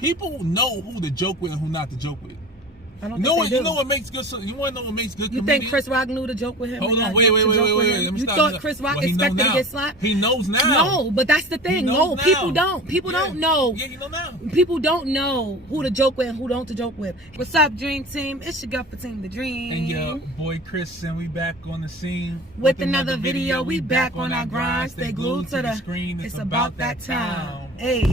people know who to joke with and who not to joke with. I don't think they do. You know what makes good? You want to know what makes good? You think Chris Rock knew to joke with him? Hold on, wait. You thought Chris Rock expected to get slapped? He knows now. No, but that's the thing. No, people don't. People don't know. Yeah, you know now. People don't know who to joke with and who don't to joke with. What's up, Dream Team? It's your girl for Team The Dream. And your boy Chris, and we back on the scene with another video. We back on our grind. Stay glued to the screen. It's about that time. Hey.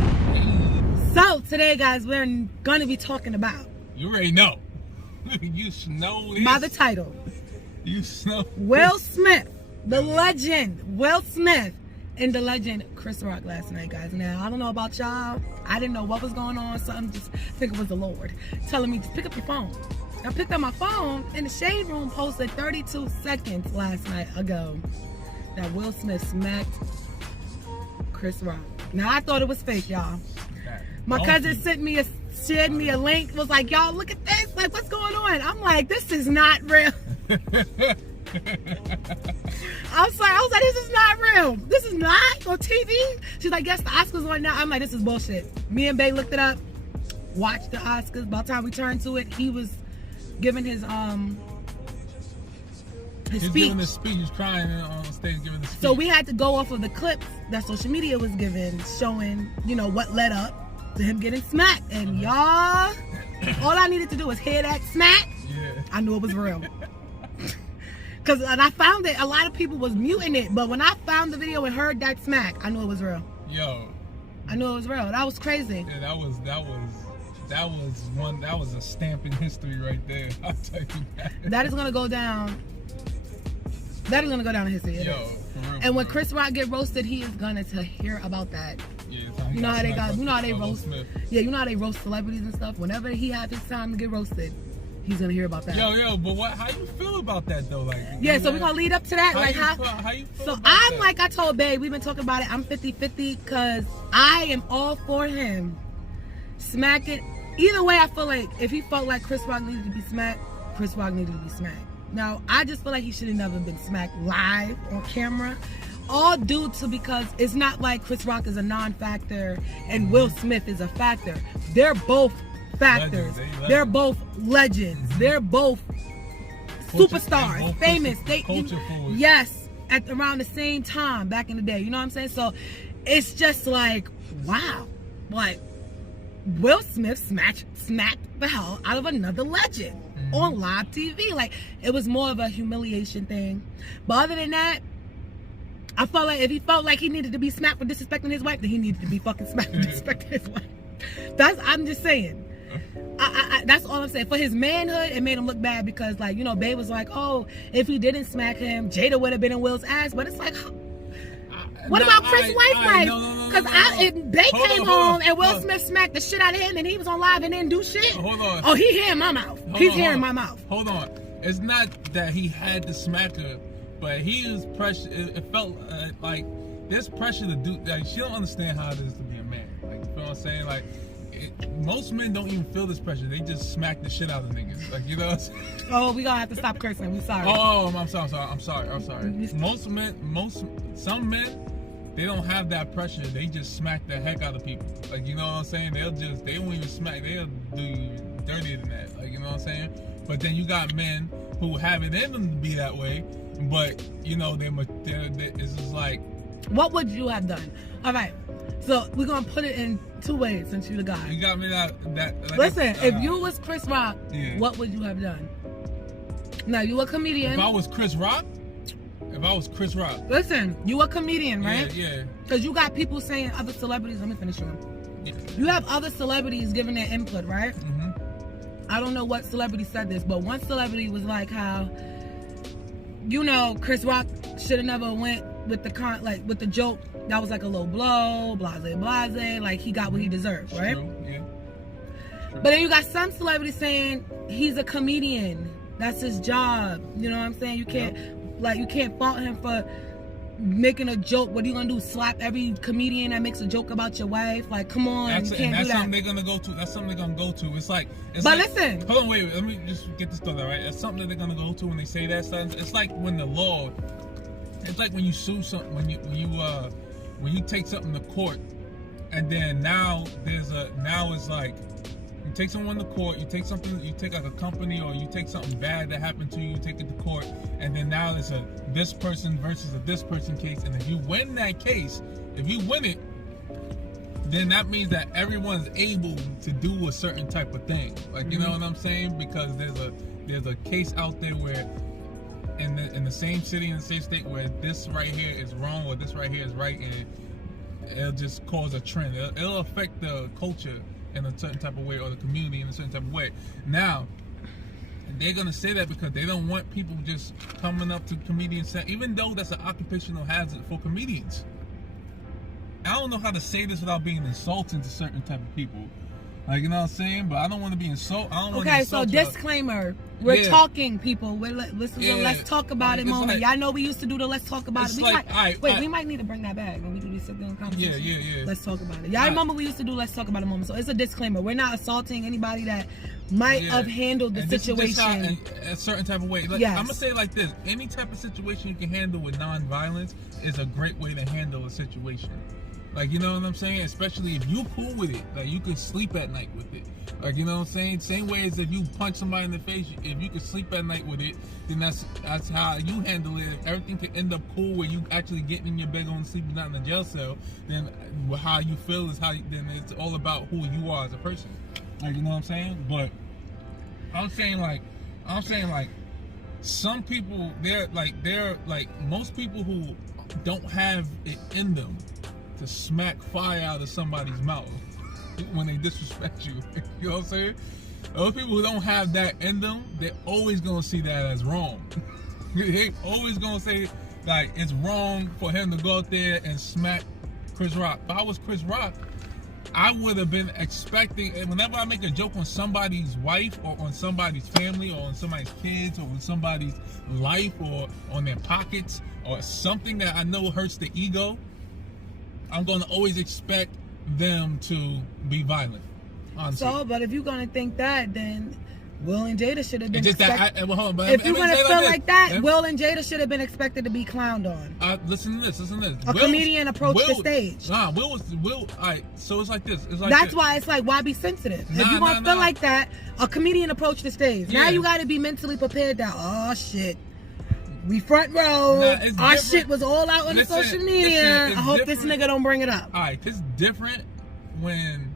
So today, guys, we're gonna be talking about. You already know. You know this. By the title. You know. Will Smith, the legend, Will Smith, and the legend Chris Rock last night, guys. Now, I don't know about y'all. I didn't know what was going on. Something just, I think it was the Lord telling me to pick up your phone. I picked up my phone, and the Shade Room posted 32 seconds last night ago that Will Smith smacked Chris Rock. Now, I thought it was fake, y'all. My cousin shared me a link, was like, y'all, look at this. Like, what's going on? I'm like, this is not real. I was like, this is not real. This is not on TV. She's like, yes, the Oscars on now. I'm like, this is bullshit. Me and Bae looked it up, watched the Oscars. By the time we turned to it, he was giving his speech. Giving the speech. He was crying on stage giving the speech. So we had to go off of the clips that social media was giving, showing, what led up to him getting smacked. And y'all, all I needed to do was hear that smack. Yeah. I knew it was real. And I found that a lot of people was muting it, but when I found the video and heard that smack, I knew it was real. Yo. I knew it was real. That was crazy. Yeah, that was a stamp in history right there. I'll tell you that. That is gonna go down. That is gonna go down in history. Yo. And when Chris Rock get roasted, he is gonna hear about that. Yeah, you know how they roast. Yeah, you know how they roast celebrities and stuff. Whenever he has his time to get roasted, he's gonna hear about that. Yo, but how you feel about that though? Like, yeah, so we're gonna lead up to that. How you feel so about I'm that? like I told Bae, we've been talking about it. I'm 50-50 because I am all for him smacking. Either way, I feel like if he felt like Chris Rock needed to be smacked, Chris Rock needed to be smacked. Now, I just feel like he should have never been smacked live on camera. All due to because it's not like Chris Rock is a non-factor and Will Smith is a factor. They're both factors. They're both legends. They're both superstars, both famous. Yes, at around the same time back in the day. You know what I'm saying? So it's just like, wow, like Will Smith smacked the hell out of another legend on live TV. Like, it was more of a humiliation thing. But other than that, I felt like if he felt like he needed to be smacked for disrespecting his wife, then he needed to be fucking smacked for disrespecting his wife. I'm just saying. That's all I'm saying. For his manhood, it made him look bad because, Bae was like, oh, if he didn't smack him, Jada would have been in Will's ass. But it's like, what about Chris' wife? Because Bae came home and Will Smith smacked the shit out of him and he was on live and didn't do shit. Hold on. Oh, he hearing my mouth. He's hearing my mouth. Hold on. It's not that he had to smack her, but he was pressure. It felt like there's pressure to do. Like, she don't understand how it is to be a man. Like, you know what I'm saying? Like, most men don't even feel this pressure. They just smack the shit out of niggas. Like, you know what I'm saying? Oh, we gonna have to stop cursing. We sorry. Oh, I'm sorry. Some men, they don't have that pressure. They just smack the heck out of people. Like, you know what I'm saying? They won't even smack. They'll do you dirtier than that. Like, you know what I'm saying? But then you got men who have it in them to be that way, but it's just like. What would you have done? All right, so we're gonna put it in two ways since you're the guy. You got me that. Like, listen, if you was Chris Rock, what would you have done? Now, you a comedian. If I was Chris Rock. Listen, you a comedian, right? Yeah. Because you got people saying, other celebrities, let me finish you. Yeah. You have other celebrities giving their input, right? Mm-hmm. I don't know what celebrity said this, but one celebrity was like how, Chris Rock should have never went with with the joke. That was like a low blow, blase, like he got what he deserved, right? True. Yeah. But then you got some celebrities saying he's a comedian. That's his job. You know what I'm saying? You can't, you can't fault him for making a joke. What are you gonna do? Slap every comedian that makes a joke about your wife? Like, come on, you can't do that. That's something they're gonna go to. Listen. Hold on, wait. Let me just get this thought out, right? That's something that they're gonna go to when they say that stuff. It's like when the law. It's like when you sue something. When you take something to court, and then now now it's like you take someone to court, you take like a company, or you take something bad that happened to you, you take it to court, and then now it's a this person versus a this person case, and if you win that case, if you win it, then that means that everyone's able to do a certain type of thing. Like, you know what I'm saying? Because there's a case out there where in the same city, in the same state, where this right here is wrong or this right here is right, and it'll just cause a trend. It'll affect the culture in a certain type of way, or the community in a certain type of way. Now, they're gonna say that because they don't want people just coming up to comedians, even though that's an occupational hazard for comedians. I don't know how to say this without being insulting to certain type of people. Like, you know what I'm saying? But I don't want to be insulting. Okay, so disclaimer. We're talking, people. This is a let's talk about it moment. Y'all know we used to do the let's talk about it. We might need to bring that back when we do these sit-down conversations. Yeah. Let's talk about it. Y'all remember we used to do let's talk about it moment. So it's a disclaimer. We're not assaulting anybody that might have handled the situation in a certain type of way. Like, yes. I'm going to say it like this. Any type of situation you can handle with non-violence is a great way to handle a situation. Like, you know what I'm saying? Especially if you cool with it. Like, you can sleep at night with it. Like, you know what I'm saying? Same way as if you punch somebody in the face, if you can sleep at night with it, then that's how you handle it. If everything can end up cool where you actually getting in your bed going to sleep and not in a jail cell, then how you feel is then it's all about who you are as a person. Like, you know what I'm saying? But I'm saying like some people, they're like most people who don't have it in them to smack fire out of somebody's mouth when they disrespect you. You know what I'm saying? Those people who don't have that in them, they're always gonna see that as wrong. They always gonna say like it's wrong for him to go out there and smack Chris Rock. If I was Chris Rock, I would have been expecting, whenever I make a joke on somebody's wife or on somebody's family or on somebody's kids or on somebody's life or on their pockets or something that I know hurts the ego, I'm going to always expect them to be violent. Honestly. So, but if you're going to think that, then Will and Jada should have been if you're going to feel like that, Will and Jada should have been expected to be clowned on. Listen to this. A comedian approached the stage. Will. All right, so it's like this. That's why it's like, why be sensitive? If you're going to feel like that, a comedian approached the stage. Yeah. Now you got to be mentally prepared that, oh, shit. We front row. Our shit was all out on the social media. I hope this nigga don't bring it up. All right, it's different when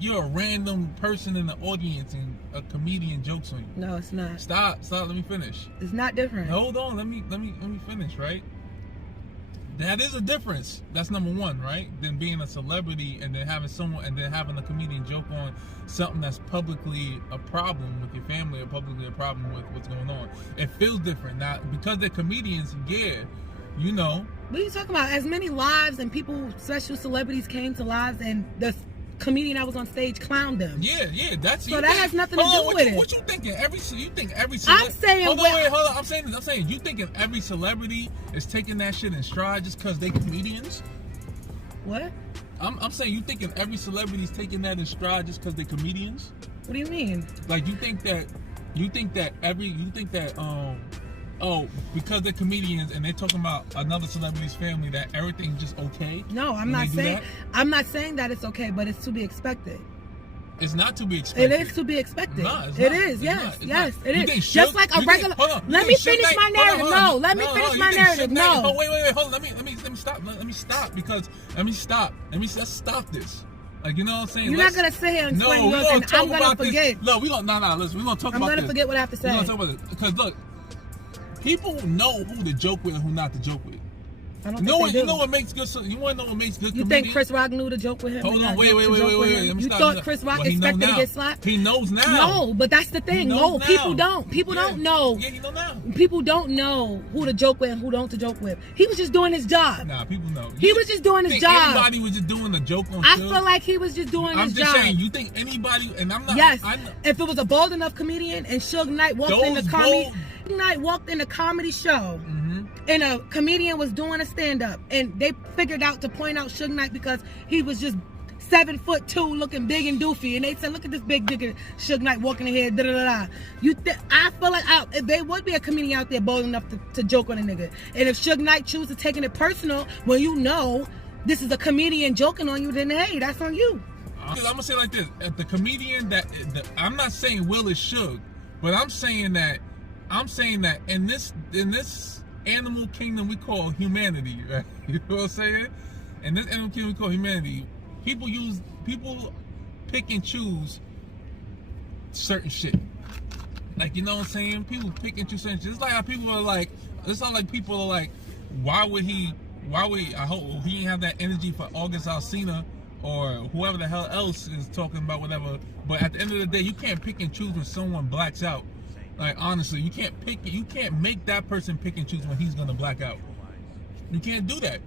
you're a random person in the audience and a comedian jokes on you. No, it's not. Stop. Let me finish. It's not different. Hold on. Let me finish. Right. That is a difference. That's number one, right? Than being a celebrity and then having a comedian joke on something that's publicly a problem with your family or publicly a problem with what's going on. It feels different. Now, because they're comedians, yeah, you know. What are you talking about? As many lives and people, special celebrities came to lives and the comedian that was on stage clowned them. Yeah, that's so that has nothing to do with it. What you thinking? You think every I'm saying hold on. I'm saying you thinking every celebrity is taking that shit in stride just because they comedians? What? I'm saying you thinking every celebrity's taking that in stride just because they comedians? What do you mean? Like you think that because they're comedians and they're talking about another celebrity's family that everything's just okay? No, I'm not saying that it's okay, but it's to be expected. It's not to be expected. It is to be expected. No, it is. Yes, it is. Just like a regular. Let me finish my narrative. No, let me finish my narrative. No. Wait. Hold on. Let me stop. Let me stop because let's stop this. Like, you know what I'm saying? You're not gonna sit here and explain yours, and I'm gonna forget. No, listen. We're gonna talk about this. I'm gonna forget what I have to say. We're gonna talk about it because look, people know who to joke with and who not to joke with. I don't think they do. You know what makes good? You want to know what makes good? You think Chris Rock knew to joke with him? Hold on, wait. You thought Chris Rock expected to get slapped? He knows now. No, but that's the thing. No, people don't. People don't know. Yeah, he know now. People don't know who to joke with and who don't to joke with. He was just doing his job. Nah, people know. He was just doing his job. Everybody was just doing a joke on. I feel like he was just doing his job. I'm just saying. You think anybody? And I'm not. Yes. If it was a bold enough comedian and Suge Knight walked in the comedy show. And a comedian was doing a stand-up, and they figured out to point out Suge Knight because he was just 7'2", looking big and doofy, and they said, "Look at this big dick Suge Knight walking in here." Da da da. I feel like if there would be a comedian out there bold enough to joke on a nigga, and if Suge Knight chooses taking it personal, well, you know this is a comedian joking on you, then hey, that's on you. I'm gonna say it like this: if the comedian I'm not saying Will is Suge, but I'm saying that in this animal kingdom we call humanity, right? You know what I'm saying? In this animal kingdom we call humanity, people pick and choose certain shit. Like, you know what I'm saying? People pick and choose certain shit. It's like how people are like, it's not like people are like, why would I hope he didn't have that energy for August Alsina or whoever the hell else is talking about whatever. But at the end of the day, you can't pick and choose when someone blacks out. Like, honestly, you can't make that person pick and choose when he's gonna black out. You can't do that.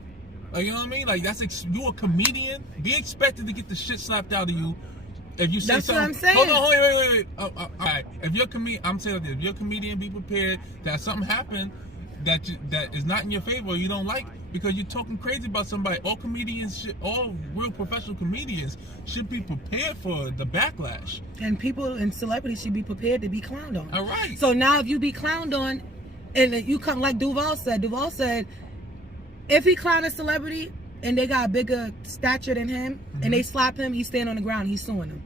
Like, you know what I mean? Like, you a comedian, be expected to get the shit slapped out of you. If you say that's something, what I'm saying. Hold on, wait. All right, if you're a comedian, I'm saying that if you're a comedian, be prepared that something happened that is not in your favor or you don't like because you're talking crazy about somebody. All real professional comedians should be prepared for the backlash. And people and celebrities should be prepared to be clowned on. All right. So now if you be clowned on, and you come like Duval said, if he clown a celebrity and they got a bigger stature than him, and they slap him, he's staying on the ground, he's suing them.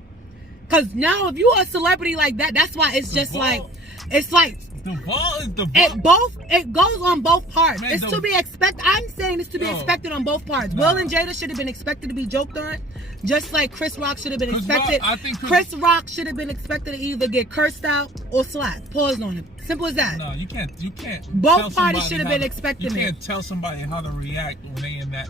Because now if you are a celebrity like that, that's why it's just like, it's like, it goes on both parts. Man, it's to be expected. I'm saying it's to be expected on both parts. Will and Jada should have been expected to be joked on, just like Chris Rock should have been expected. Chris Rock should have been expected to either get cursed out or slapped, paused on him. Simple as that. No, you can't. Both parties should have been expecting it. You can't tell somebody how to react when they in that.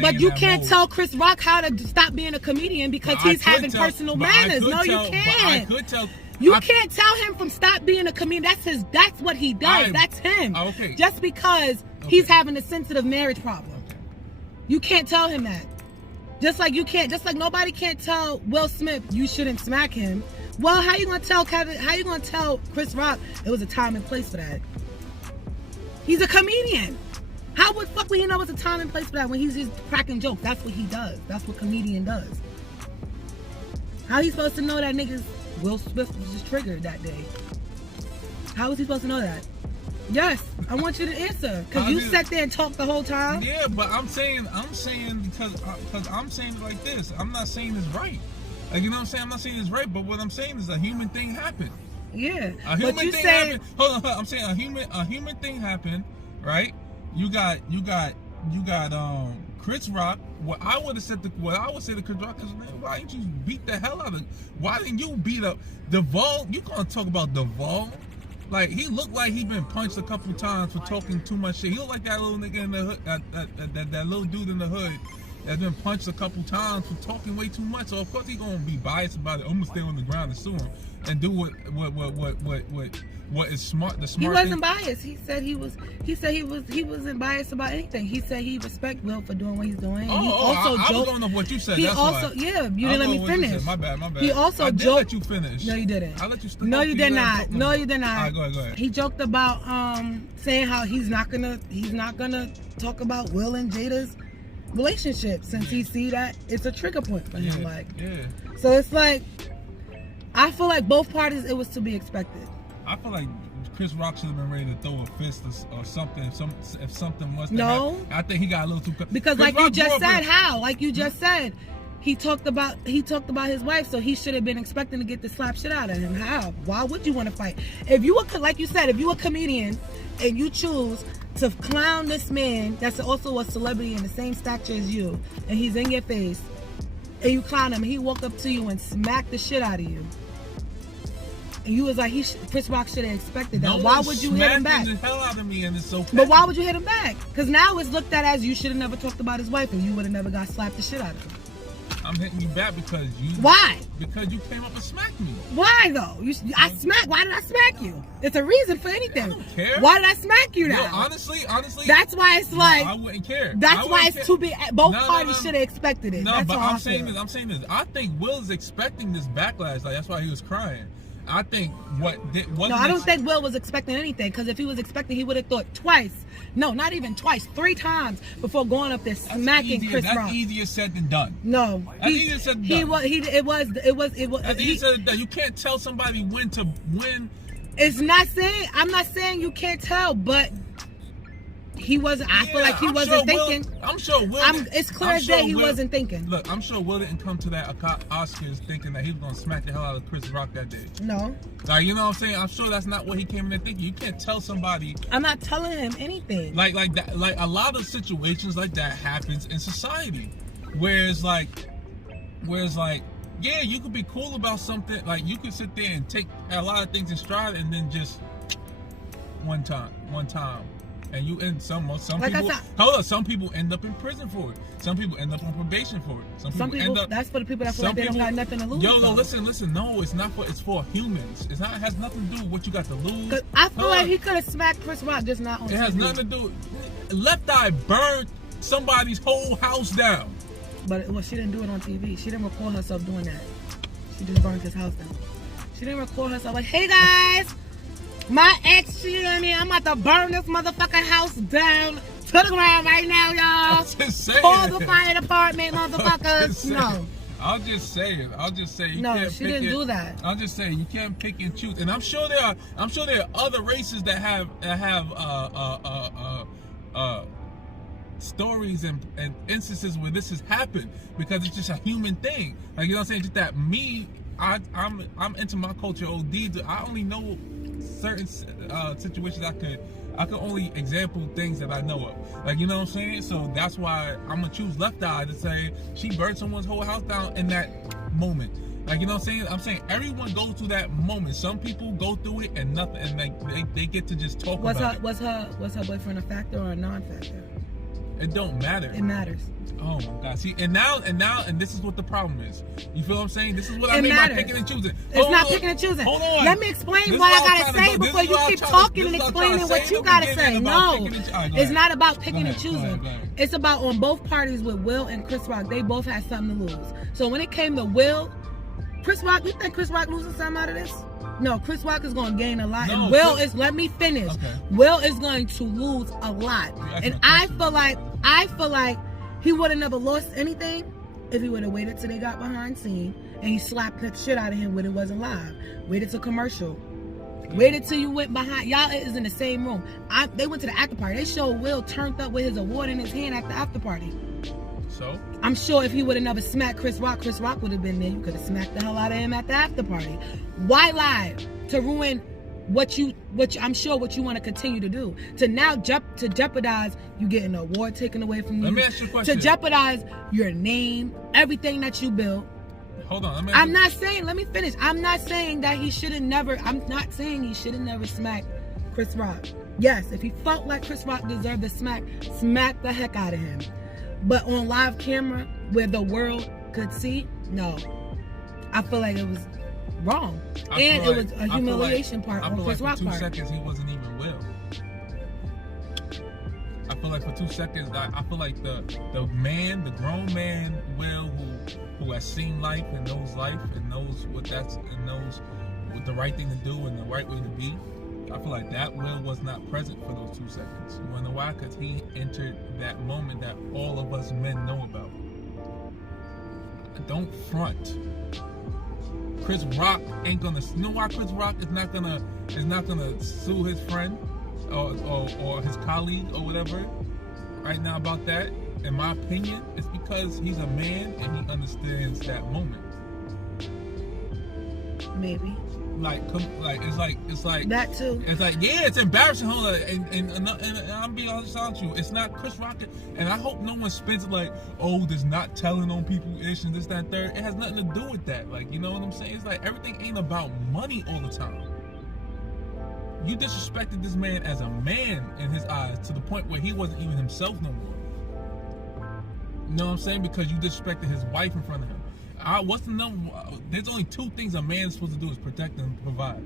But you can't tell Chris Rock how to stop being a comedian because he's having personal manners. No, you can't. I could tell. You can't tell him from stop being a comedian. That's what he does. That's him. Okay. Just because he's having a sensitive marriage problem. You can't tell him that. Just like nobody can't tell Will Smith you shouldn't smack him. Well, how you gonna tell Chris Rock it was a time and place for that? He's a comedian. How would he know it's a time and place for that when he's just cracking jokes? That's what he does. That's what comedian does. How he supposed to know that Will Smith was just triggered that day? How was he supposed to know that? Yes, I want you to answer because you sat there and talked the whole time. Yeah, but I'm saying because I'm saying it like this. I'm not saying it's right. Like, you know what I'm saying? I'm not saying it's right, but what I'm saying is a human thing happened. Yeah, a human thing happened. Hold on, I'm saying a human thing happened, right? You got Chris Rock. What I would say to Chris Rock is, man, why didn't you beat the hell out of? Why didn't you beat up Duvall? You gonna talk about Duvall? Like, he looked like he been punched a couple times for talking too much shit. He looked like that little nigga in the hood, that little dude in the hood that's been punched a couple times for talking way too much. So of course he gonna be biased about it. I'm gonna stay on the ground and sue him and do what is smart. The smart. He wasn't biased. He said he wasn't biased about anything. He said he respect Will for doing what he's doing. I was going off what you said. You didn't let me finish. My bad. He also joked. I did let you finish. No, you didn't. I let you. No, you did not. No, you did not. All right, go ahead. He joked about saying how he's not gonna talk about Will and Jada's relationship since he see that it's a trigger point for him. So it's like, I feel like both parties, it was to be expected. I feel like Chris Rock should have been ready to throw a fist or something. If something was to happen. I think he got a little too. Because like you just said, he talked about his wife, so he should have been expecting to get the slap shit out of him. How? Why would you want to fight? If you were, like you said, if you were a comedian and you choose to clown this man that's also a celebrity in the same stature as you, and he's in your face, and you clown him, and he walk up to you and smack the shit out of you. And you was like, Chris Rock should have expected that. Why would you hit him back? The hell out of me, and it's so. But why would you hit him back? Because now it's looked at as you should have never talked about his wife, and you would have never got slapped the shit out of him. I'm hitting you back because you. Why? Because you came up and smacked me. Why though? Why did I smack you? It's a reason for anything. I don't care. Why did I smack you now? No, honestly. That's why it's like. I wouldn't care. That's why it's too big. Both parties should have expected it. No, that's but all I'm saying this. I think Will's expecting this backlash. Like, that's why he was crying. I think I don't think Will was expecting anything, because if he was expecting, he would have thought twice. No, not even twice, 3 times before going up there smacking Chris Rock. That's easier said than done. No, that's easier said than done. It was. That's easier said than done. You can't tell somebody when to win. I'm not saying you can't tell, but he wasn't. I feel like he wasn't thinking. I'm sure Will. It's clear as day he wasn't thinking. Look, I'm sure Will didn't come to that Oscars thinking that he was gonna smack the hell out of Chris Rock that day. No. Like, you know what I'm saying? I'm sure that's not what he came in there thinking. You can't tell somebody. I'm not telling him anything. Like that. Like a lot of situations like that happens in society, whereas like, yeah, you could be cool about something. Like you could sit there and take a lot of things in stride, and then just one time, and you end some like people. Hold on, some people end up in prison for it. Some people end up on probation for it. Some people end up. That's for the people that feel like they don't got nothing to lose. Yo, no, listen. No, it's not for. It's for humans. It's not. It has nothing to do with what you got to lose. Cause I feel like he could have smacked Chris Rock, just not on TV. It has nothing to do. Left Eye burned somebody's whole house down. But she didn't do it on TV. She didn't record herself doing that. She just burned his house down. She didn't record herself like, hey guys, my ex cheated on me. I'm about to burn this motherfucking house down to the ground right now, y'all. I'm just saying. Call the fire department, motherfuckers. No. I'll just say you no, can't she pick didn't it. do that. I'll just say you can't pick and choose. And I'm sure there are other races that have stories and instances where this has happened, because it's just a human thing. Like, you know what I'm saying? Just that I'm into my culture OD. I only know certain situations I could only example things that I know of. Like, you know what I'm saying? So that's why I'm gonna choose Left Eye to say she burned someone's whole house down in that moment. Like, you know what I'm saying? I'm saying everyone goes through that moment. Some people go through it and nothing, and they get to just talk about it. Was her boyfriend a factor or a non-factor? It don't matter. It matters. Oh my God! See, and now, this is what the problem is. You feel what I'm saying? This is what I mean by picking and choosing. It's not picking and choosing. Hold on. Let me explain what I gotta say before you keep talking and explaining what you gotta say. No, it's not about picking and choosing. It's about on both parties with Will and Chris Rock. They both had something to lose. So when it came to Will, Chris Rock, you think Chris Rock losing something out of this? No, Chris Rock is going to gain a lot. No, and Will is, let me finish. Okay. Will is going to lose a lot. And I feel like he would have never lost anything if he would have waited till they got behind scene and he slapped the shit out of him when it wasn't live. Waited till commercial. Waited till you went behind. Y'all is in the same room. They went to the after party. They showed Will turned up with his award in his hand at the after party. So? I'm sure if he would have never smacked Chris Rock would have been there. You could have smacked the hell out of him at the after party. Why lie? To ruin what I'm sure what you want to continue to do. To now to jeopardize you getting an award taken away from you. Let me ask you a question. To jeopardize your name, everything that you built. Hold on. Let me finish. I'm not saying he should have never smacked Chris Rock. Yes, if he felt like Chris Rock deserved the smack the heck out of him. But on live camera, where the world could see, no. I feel like it was wrong. It was a humiliation part on Chris Rock's part. For 2 seconds, he wasn't even Will. I feel like for 2 seconds, I feel like the grown man Will, who has seen life and knows what the right thing to do and the right way to be. I feel like that Will was not present for those 2 seconds. You wanna know why? Because he entered that moment that all of us men know about. Don't front. Chris Rock ain't gonna. You know why Chris Rock is not gonna sue his friend or his colleague or whatever right now about that? In my opinion, it's because he's a man and he understands that moment. Maybe. It's like that too. It's like, yeah, it's embarrassing. Hold on, and I'm being honest with you. It's not Chris Rock, and I hope no one spins it like, oh, there's not telling on people ish and this, that, and third. It has nothing to do with that. Like, you know what I'm saying? It's like everything ain't about money all the time. You disrespected this man as a man in his eyes to the point where he wasn't even himself no more. You know what I'm saying? Because you disrespected his wife in front of him. What's the number? There's only 2 things a man is supposed to do: is protect and provide.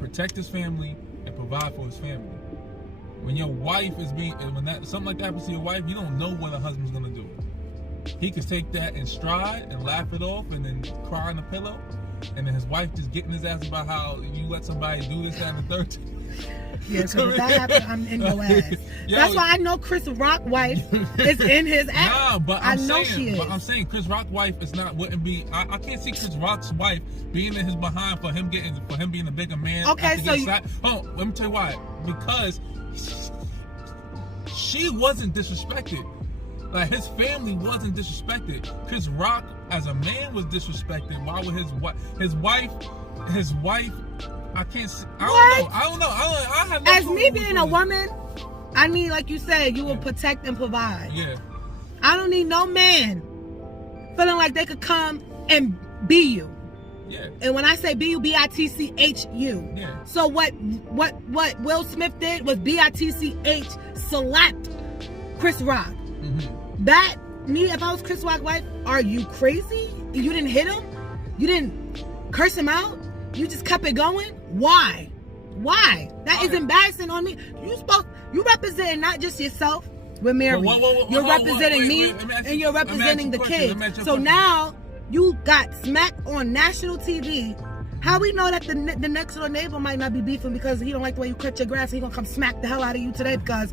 Protect his family and provide for his family. When your wife is something like that happens to your wife, you don't know what a husband's gonna do. He could take that in stride and laugh it off and then cry on the pillow, and then his wife just getting his ass about how you let somebody do this, that, and the third. Yeah, because if that happened, I'm in your ass. That's why I know Chris Rock's wife is in his ass. Nah, but I know she is. But I'm saying Chris Rock's wife wouldn't be. I can't see Chris Rock's wife being in his behind for him being a bigger man. Okay, so let me tell you why. Because she wasn't disrespected. Like, his family wasn't disrespected. Chris Rock, as a man, was disrespected. Why would his wife, I don't know. I have no As clue me what being was a woman, I need, like you said, you will protect and provide. Yeah. I don't need no man feeling like they could come and be you. Yeah. And when I say be you, B-I-T-C-H-U. Yeah. So what Will Smith did was B-I-T-C-H slapped Chris Rock. Mm-hmm. That, me, if I was Chris Rock's wife, are you crazy? You didn't hit him? You didn't curse him out? You just kept it going? Why? That is embarrassing on me. You representing not just yourself with Mary. You're representing me, and you're representing the kids. So now you got smacked on national TV. How we know that the next door neighbor might not be beefing because he don't like the way you cut your grass? He gonna come smack the hell out of you today because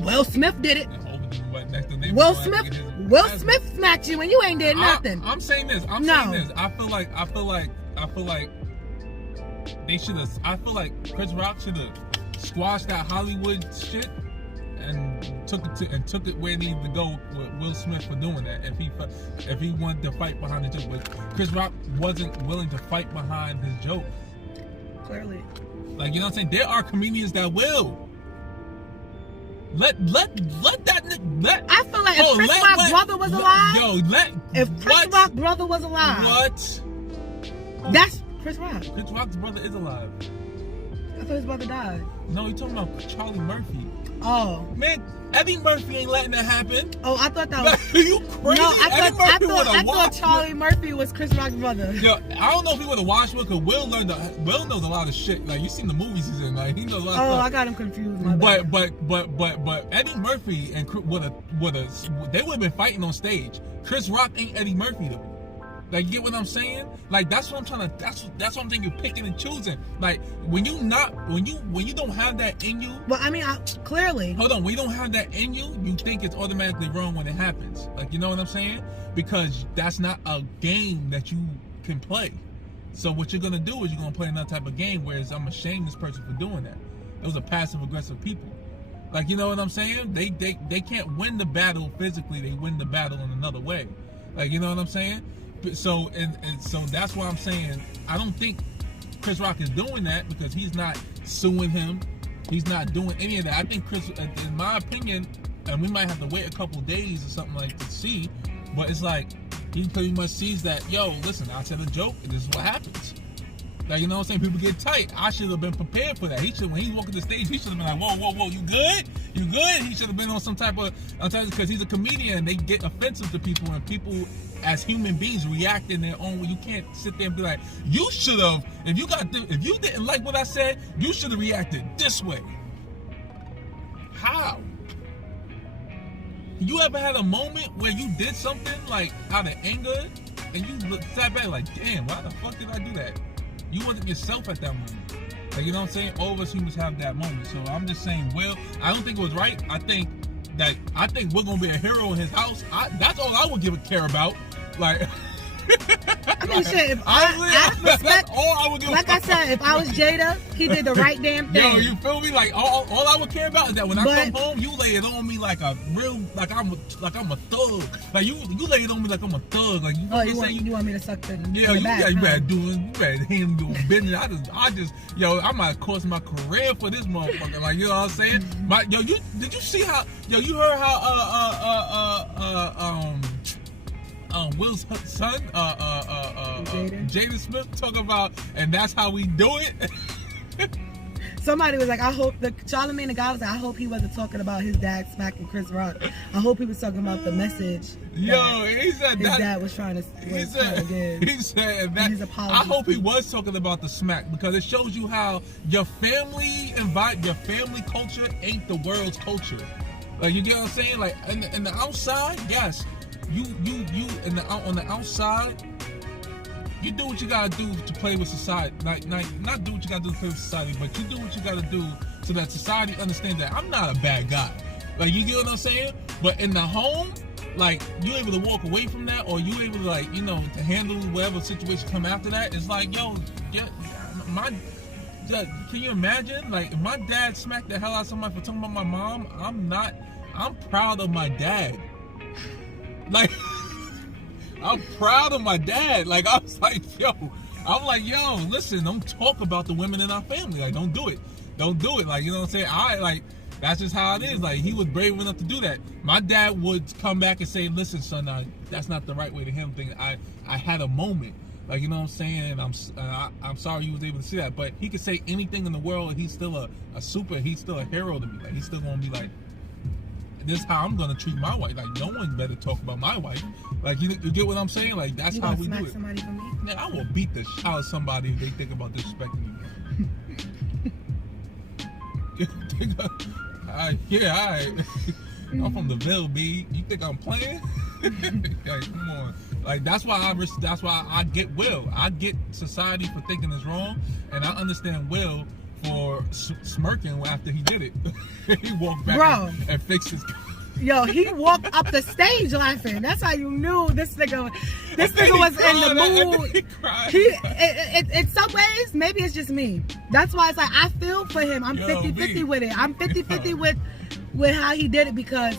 Will Smith did it. Will Smith smacked you and you ain't did nothing. I'm saying this. I feel like they should have. I feel like Chris Rock should have squashed that Hollywood shit and took it where it needed to go with Will Smith for doing that. If he wanted to fight behind the joke, but Chris Rock wasn't willing to fight behind his joke. Clearly. Like, you know what I'm saying? There are comedians that will. Let that. I feel like if Chris Rock's brother was alive. If Chris Rock's brother was alive. What? That's Chris Rock. Chris Rock's brother is alive. I thought his brother died. No, you're talking about Charlie Murphy. Oh. Man, Eddie Murphy ain't letting that happen. Oh, I thought that was... Are you crazy? No, I thought Charlie Murphy was Chris Rock's brother. Yo, I don't know if he would have watched it, because Will knows a lot of shit. Like, you seen the movies he's in. Like, he knows a lot of stuff. I got him confused. My bad. But Eddie Murphy and they would have been fighting on stage. Chris Rock ain't Eddie Murphy though. Like, you get what I'm saying? Like, that's what I'm trying to. That's what I'm thinking. You're picking and choosing. Like, when you don't have that in you. Well, I mean, clearly. Hold on. When you don't have that in you, you think it's automatically wrong when it happens. Like, you know what I'm saying? Because that's not a game that you can play. So what you're gonna do is you're gonna play another type of game. Whereas I'm gonna shame this person for doing that. Those are passive aggressive people. Like, you know what I'm saying? They can't win the battle physically. They win the battle in another way. Like, you know what I'm saying? So so that's why I'm saying I don't think Chris Rock is doing that, because he's not suing him. He's not doing any of that. I think Chris, in my opinion, and we might have to wait a couple days or something like to see, but it's like he pretty much sees that, yo, listen, I said a joke, and this is what happens. Like, you know what I'm saying? People get tight. I should have been prepared for that. When he walked the stage, he should have been like, whoa, you good? You good? He should have been on some type of, because he's a comedian, they get offensive to people, and people as human beings react in their own way. You can't sit there and be like, you should have, if you didn't like what I said, you should have reacted this way. How? You ever had a moment where you did something like out of anger and you sat back like, damn, why the fuck did I do that? You wasn't yourself at that moment. Like, you know what I'm saying? All of us humans have that moment. So I'm just saying, Will, I don't think it was right. I think we're gonna be a hero in his house. That's all I would care about. Like, I mean, shit, that's all I would give. Like I said, if I was Jada, he did the right damn thing. Yo, you feel me? Like, all I would care about is that when I come home, you lay it on me like a real, like I'm a thug. Like, you lay it on me like I'm a thug. Like, you want me to suck the yeah, you better him doing business. I just, yo, I might cost my career for this motherfucker. Like, you know what I'm saying? Did you see how? Yo, you heard how? Will's son, Jada Smith, talk about, and that's how we do it. Somebody was like, I hope Charlamagne the guy was like, I hope he wasn't talking about his dad smacking Chris Rock. I hope he was talking about the message. Yo, he said his dad was trying to give. He said that. I hope he was talking about the smack, because it shows you how your family culture ain't the world's culture. Like, you get what I'm saying? Like, in the outside, yes. You on the outside, you do what you gotta do to play with society. Not do what you gotta do to play with society, but you do what you gotta do so that society understands that I'm not a bad guy. Like, you get what I'm saying? But in the home, like, you able to walk away from that, or you able to, like, you know, to handle whatever situation come after that. It's like, yo, yeah, can you imagine? Like, if my dad smacked the hell out of somebody for talking about my mom, I'm not I'm proud of my dad. Like, I'm proud of my dad. Like, I was like, yo, listen, don't talk about the women in our family. Like, don't do it. Don't do it. Like, you know what I'm saying? That's just how it is. Like, he was brave enough to do that. My dad would come back and say, listen, son, that's not the right way to handle things. I had a moment. Like, you know what I'm saying? And I'm sorry you was able to see that. But he could say anything in the world, and he's still he's still a hero to me. Like, he's still going to be like, this is how I'm going to treat my wife. Like, no one better talk about my wife. Like, you get what I'm saying? Like, that's how we do it. Somebody for me? Man, I will beat the shit out of somebody if they think about disrespecting me. Yeah, all right. I'm from the Ville, B. You think I'm playing? Like, come on. Like, that's why I get Will. I get society for thinking it's wrong, and I understand Will for smirking after he did it. He walked back and fixed his. Yo, he walked up the stage laughing. That's how you knew this nigga was in the mood. In some ways, maybe it's just me. That's why it's like I feel for him. I'm 50-50 with it. I'm 50-50 with how he did it, because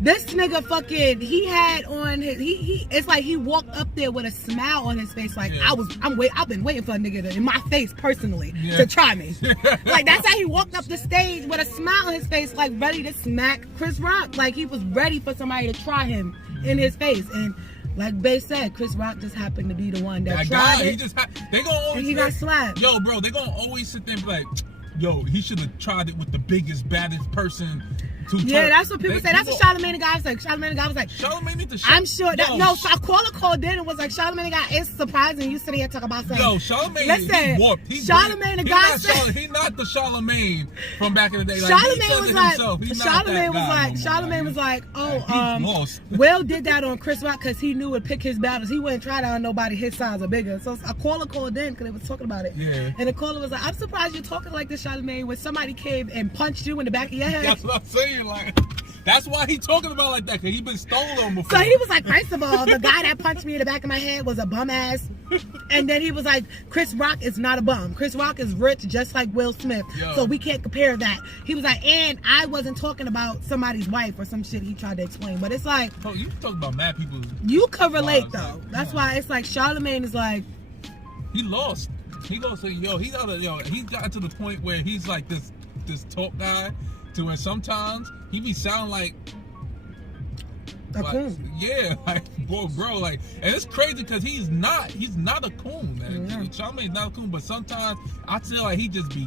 this nigga fucking, he had on his, it's like he walked up there with a smile on his face. Like, I've been waiting for a nigga in my face personally to try me. Like, that's how he walked up the stage with a smile on his face, like ready to smack Chris Rock. Like, he was ready for somebody to try him in his face. And like Bae said, Chris Rock just happened to be the one that tried it. They gonna always, and he got slapped. Yo, bro, they gonna always sit there and be like, yo, he should have tried it with the biggest, baddest person. That's what people say. That's what Charlamagne the guy was like. Charlamagne the guy was like, Charlamagne need to I'm sure that, no, so a caller called in and was like, Charlamagne the guy, it's surprising you sitting here talking about something. Yo, Charlamagne, listen, he's warped. Charlamagne the guy said, he's not the Charlamagne from back in the day. Like, Charlamagne was like, lost. Will did that on Chris Rock because he knew would pick his battles. He wouldn't try that on nobody his size or bigger. So a caller called in because they was talking about it. Yeah. And the caller was like, I'm surprised you're talking like this, Charlamagne, when somebody came and punched you in the back of your head. That's what I'm saying. Like, that's why he talking about like that, because he been stolen before. So he was like, first of all, the guy that punched me in the back of my head was a bum ass. And then he was like, Chris Rock is not a bum. Chris Rock is rich just like Will Smith. Yo. So we can't compare that. He was like, and I wasn't talking about somebody's wife or some shit he tried to explain. But it's like, oh, you talking about mad people. You could relate though. That's why it's like Charlamagne is like, he lost. He lost. He got to the point where he's like this talk guy, to where sometimes he be sounding like a coon. Yeah, like bro, like, and it's crazy because he's not a coon, man. Yeah. Charlamagne's not a coon, but sometimes I feel like he just be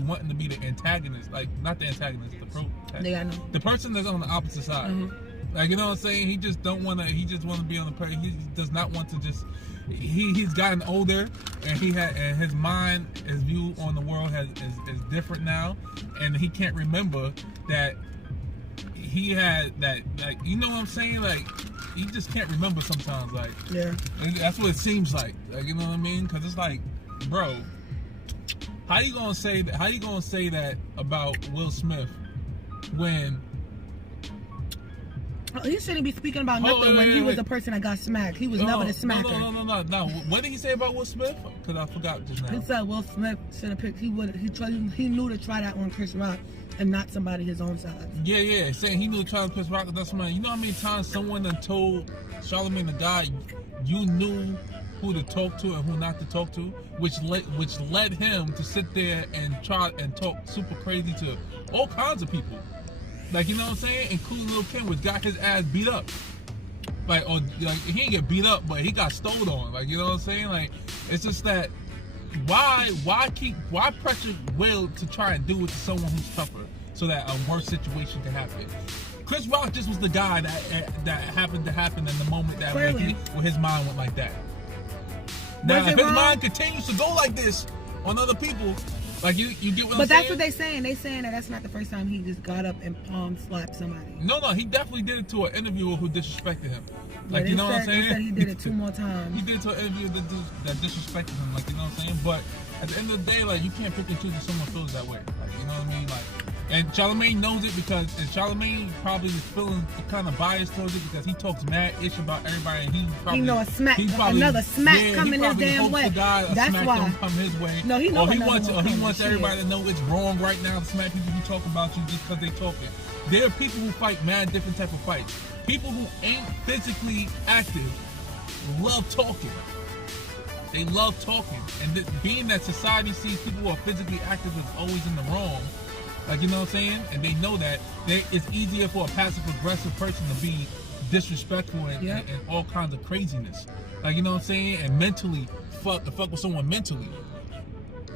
wanting to be the antagonist, like not the antagonist, the protagonist, the person that's on the opposite side. Mm-hmm. Like, you know what I'm saying? He just don't want to. He just want to be on the person. He does not want to just. He's gotten older, and his mind, his view on the world is different now, and he can't remember that he had that, like, you know what I'm saying? Like, he just can't remember sometimes. Like, yeah, and that's what it seems like. Like, you know what I mean? Because it's like, bro, how you gonna say that about Will Smith when? He shouldn't be speaking about nothing when he was the person that got smacked. He was never the smacker. No. What did he say about Will Smith? Because I forgot just now. He said Will Smith should have picked. He knew to try that on Chris Rock and not somebody his own size. Yeah. Saying he knew to try to Chris Rock and not somebody. You know how many times someone done told Charlamagne the guy, you knew who to talk to and who not to talk to, which led him to sit there and try and talk super crazy to all kinds of people. Like, you know what I'm saying? Including Lil' Kim, which got his ass beat up. Like, or like, he didn't get beat up, but he got stole on. Like, you know what I'm saying? Like, it's just that why pressure Will to try and do it to someone who's tougher so that a worse situation can happen? Chris Rock just was the guy that happened to happen in the moment that when his mind went like that. Now, if his mind continues to go like this on other people, like, you get what I'm saying? But that's what they saying. They saying that that's not the first time he just got up and palm slapped somebody. No, he definitely did it to an interviewer who disrespected him. Like, you know what I'm saying? They said he did it 2 more times. He did it to an interviewer that disrespected him. Like, you know what I'm saying? But at the end of the day, like, you can't pick and choose if someone feels that way. Like, you know what I mean? Like, and Charlamagne knows it because Charlamagne probably is feeling kind of biased towards it because he talks mad ish about everybody. And he know another smack coming his damn way. That's why. Come his way. No, he knows. He wants everybody to know it's wrong right now to smack people who talk about you just because they talking. there are people who fight mad different type of fights. People who ain't physically active love talking. They love talking. And being that society sees people who are physically active as always in the wrong, like, you know what I'm saying? And they know that it's easier for a passive aggressive person to be disrespectful and all kinds of craziness. Like, you know what I'm saying? And mentally fuck with someone mentally.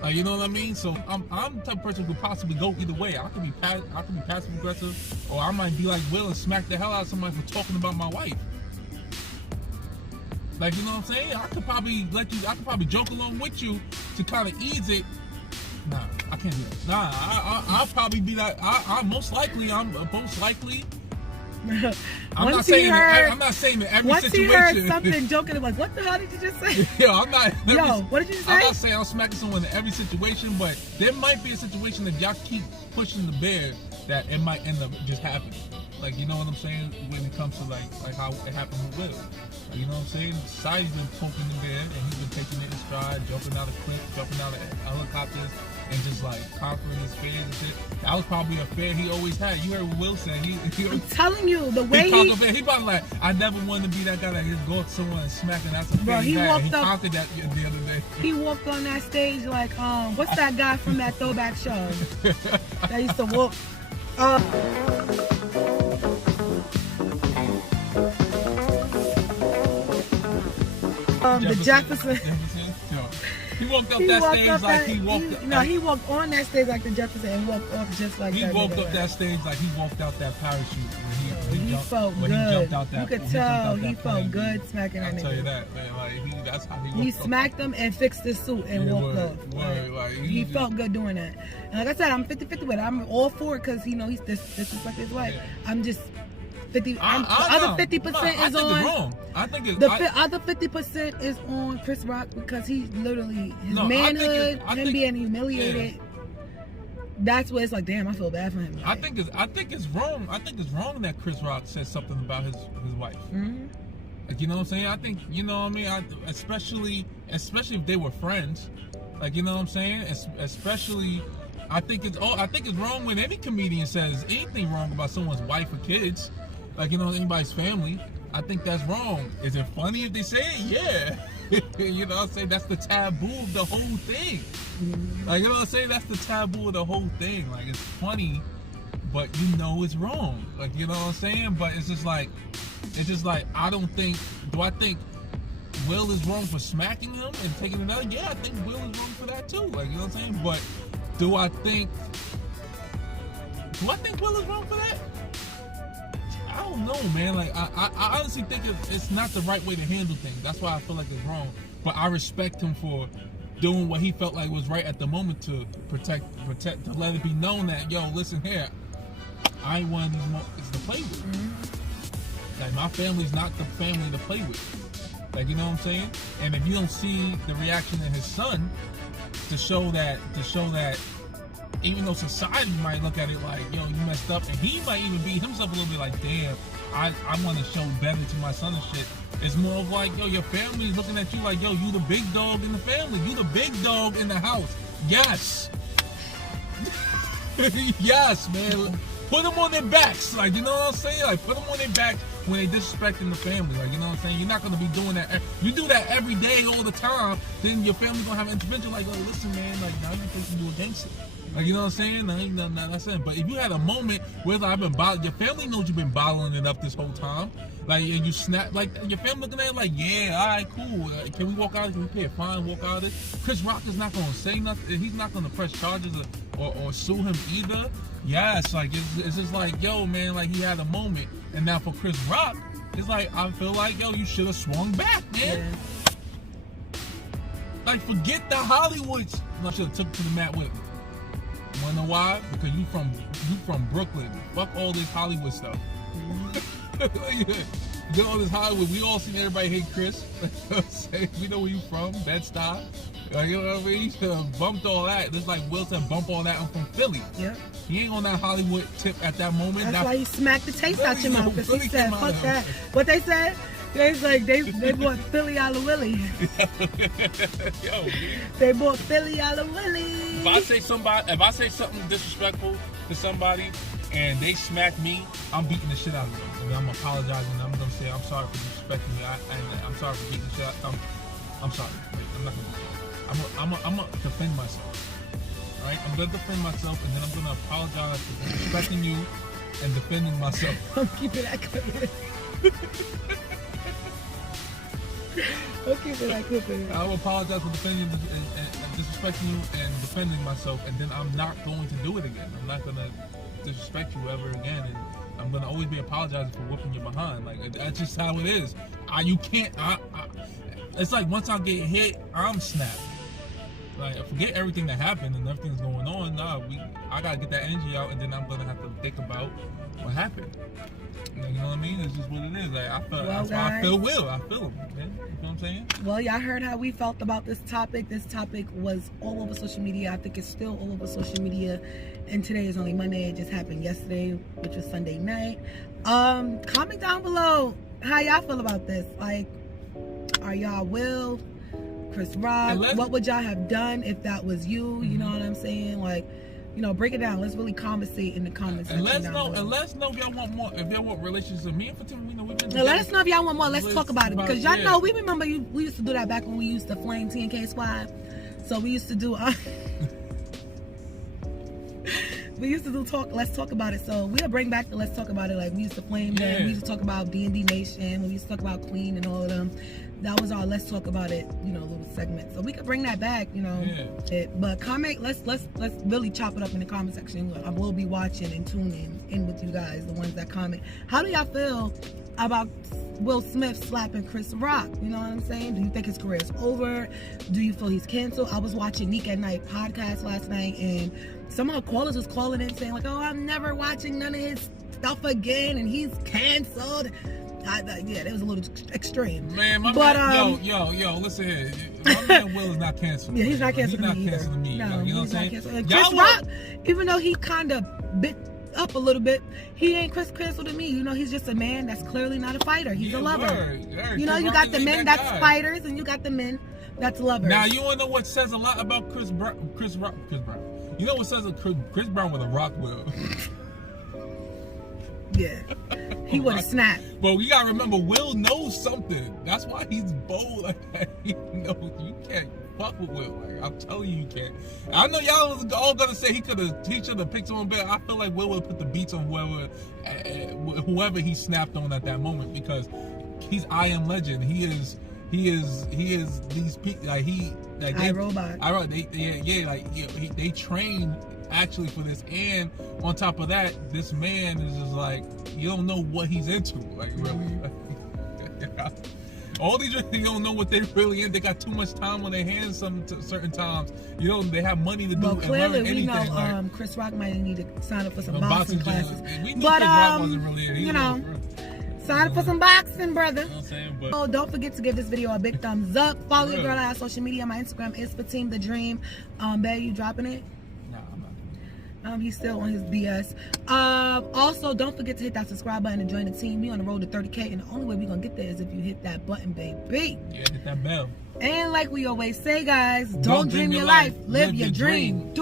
Like, you know what I mean? So I'm the type of person who could possibly go either way. I could be passive aggressive, or I might be like Will and smack the hell out of somebody for talking about my wife. Like, you know what I'm saying? I could probably joke along with you to kind of ease it. Nah, I can't do that. Nah, I'll probably be that. I'm most likely. I'm not saying that every once situation. Once he heard something joking, like, what the hell did you just say? Yo, I'm not. What did you say? I'm not saying I'm smacking someone in every situation, but there might be a situation that y'all keep pushing the bear that it might end up just happening. Like, you know what I'm saying? When it comes to like how it happened with Will. Like, you know what I'm saying? Society's been poking the bear, and he's been taking it in stride, jumping out of cliffs, jumping out of helicopters, and just like conquering his fears and shit. That was probably a fear he always had. You heard what Will said. I'm telling you, the way he probably like, I never wanted to be that guy that just go up to someone and smack, and that's a fear he had. He conquered that the other day. He walked on that stage like, what's that guy from that throwback show that used to walk? The Jefferson. He walked up that stage like he walked. No, he walked on that stage like the Jefferson and walked off just like that. He walked up that stage like he walked out that parachute. He felt good. You could tell he felt good smacking that nigga. I'll tell you that, man. Like, that's how he walked. He smacked him and fixed his suit and walked off. He felt good doing that. And like I said, I'm 50-50 with it. I'm all for it because, you know, this is like his wife. Yeah. I'm just 50. The other 50% is on. I think it's the other 50% is on Chris Rock because he literally his manhood, him being humiliated. Yeah. That's where it's like, damn, I feel bad for him. Like, I think it's wrong. I think it's wrong that Chris Rock said something about his wife. Mm-hmm. Like, you know what I'm saying? I think, you know what I mean. Especially if they were friends. Like, you know what I'm saying? Especially, I think it's wrong when any comedian says anything wrong about someone's wife or kids. Like, you know, anybody's family. I think that's wrong. Is it funny if they say it? Yeah. You know what I'm saying? That's the taboo of the whole thing. Like, you know what I'm saying? That's the taboo of the whole thing. Like, it's funny, but you know it's wrong. Like, you know what I'm saying? But it's just like, do I think Will is wrong for smacking him and taking it out? Yeah, I think Will is wrong for that too. Like, you know what I'm saying? But do I think Will is wrong for that? I don't know, man. Like, I honestly think it's not the right way to handle things. That's why I feel like it's wrong. But I respect him for doing what he felt like was right at the moment to protect, to let it be known that, yo, listen here, I ain't one of these monkeys to play with. Mm-hmm. Like, my family's not the family to play with. Like, you know what I'm saying? And if you don't see the reaction of his son to show that even though society might look at it like, yo, you messed up, and he might even be himself a little bit like, damn, I want to show better to my son and shit. It's more of like, yo, your family's looking at you like, yo, you the big dog in the family. You the big dog in the house. Yes. Yes, man. Put them on their backs. Like, you know what I'm saying? Like, put them on their backs when they disrespecting the family. Like, you know what I'm saying? You're not going to be doing that. You do that every day, all the time, then your family's going to have an intervention like, oh, listen, man, like, now you're supposed to do against it. Like, you know what I'm saying? No, ain't nothing that's saying. But if you had a moment where like, your family knows you've been bottling it up this whole time, like, and you snap, like, your family looking at it like, yeah, all right, cool. Can we walk out? Can we pay a fine? Walk out of this? Chris Rock is not going to say nothing. He's not going to press charges or sue him either. Yes, like, it's just like, yo, man, like, he had a moment. And now for Chris Rock, it's like, I feel like, yo, you should have swung back, man. Yeah. Like, forget the Hollywoods. I should have took it to the mat with me. You wanna know why? Because you from Brooklyn. Fuck all this Hollywood stuff. Get all this Hollywood. We all seen everybody hate Chris. We know where you from, Bed-Stuy. You know what I mean? Bumped all that. Just like Wilson bump all that. I'm from Philly. Yep. He ain't on that Hollywood tip at that moment. That's why he smacked the taste out your mouth. Because he said, fuck that. What they said? They like they bought Philly a la Willie. Yo, they bought Philly a la Willie. If I say something disrespectful to somebody, and they smack me, I'm beating the shit out of them. And I'm apologizing. I'm gonna say I'm sorry for disrespecting me. I'm sorry for beating the shit out. I'm sorry. I'm not gonna do that. I'm gonna defend myself. All right? I'm gonna defend myself, and then I'm gonna apologize for disrespecting you and defending myself. I'm keeping that clip. I'm keeping that clip. I'll apologize for defending and disrespecting you and defending myself, and then I'm not going to do it again. I'm not gonna disrespect you ever again, and I'm gonna always be apologizing for whooping you behind. Like, that's just how it is. You can't. It's like once I get hit, I'm snapped. Like, I forget everything that happened and everything's going on. I gotta get that energy out, and then I'm gonna have to think about what happened. Like, you know what I mean? It's just what it is. Like, that's why I feel Will. I feel him. Man. You know what I'm saying? Well, y'all heard how we felt about this topic. This topic was all over social media. I think it's still all over social media. And today is only Monday. It just happened yesterday, which was Sunday night. Comment down below how y'all feel about this. Like, are y'all Will, Chris Rock? What would y'all have done if that was you? You know what I'm saying? Like, you know, break it down. Let's really conversate in the comments. And let us know if y'all want more. If y'all want relationships with me and Fatima, we know we've been. Let us know if y'all want more. Let's talk about it, because y'all know we remember we used to do that back when we used to flame TNK Squad. So we used to do. We used to do let's talk about it. So we'll bring back the let's talk about it. Like, we used to flame them. We used to talk about D&D Nation. We used to talk about Queen and all of them. That was our let's talk about it, you know, little segment. So we could bring that back, you know. But comment, let's really chop it up in the comment section. I will be watching and tuning in with you guys, the ones that comment. How do y'all feel about Will Smith slapping Chris Rock? You know what I'm saying? Do you think his career is over? Do you feel he's canceled? I was watching Nick at Night podcast last night, and some of the callers was calling in saying like, oh, I'm never watching none of his stuff again, and he's canceled. Yeah, that was a little extreme. Man, yo, listen here. My man Will is not canceled. Yeah, he's not canceled. He's not canceled to me. No, you know what I'm saying? And Chris Rock, even though he kind of bit up a little bit, he ain't Chris canceled to me. You know, he's just a man that's clearly not a fighter. He's a lover. You know, you got the men that's fighters, and you got the men that's lovers. Now, you want to know what says a lot about Chris Brown? You know what says Chris Brown with a rock will? Yeah, he would have snapped. But we gotta remember, Will knows something. That's why he's bold like that. He knows you can't fuck with Will. Like, I'm telling you, you can't. I know y'all was all gonna say he should have picked someone better. I feel like Will would put the beats on whoever he snapped on at that moment, because he's I Am Legend. He is these people like they train actually for this, and on top of that, this man is just like, you don't know what he's into, like, really. All these, you don't know what they really in. They got too much time on their hands certain times. You know, they have money to do and learn anything. We know Chris Rock might need to sign up for some boxing classes. We knew Chris Rock wasn't really in. You know, sign up for some boxing, brother. You know what I'm saying? Oh, don't forget to give this video a big thumbs up. Follow your girl on social media. My Instagram is Fatim the Dream. Bae, you dropping it? He's still on his BS. Also, don't forget to hit that subscribe button and join the team. We on the road to 30K, and the only way we're gonna get there is if you hit that button, baby. Yeah, hit that bell. And like we always say, guys, don't dream your life, live your dream.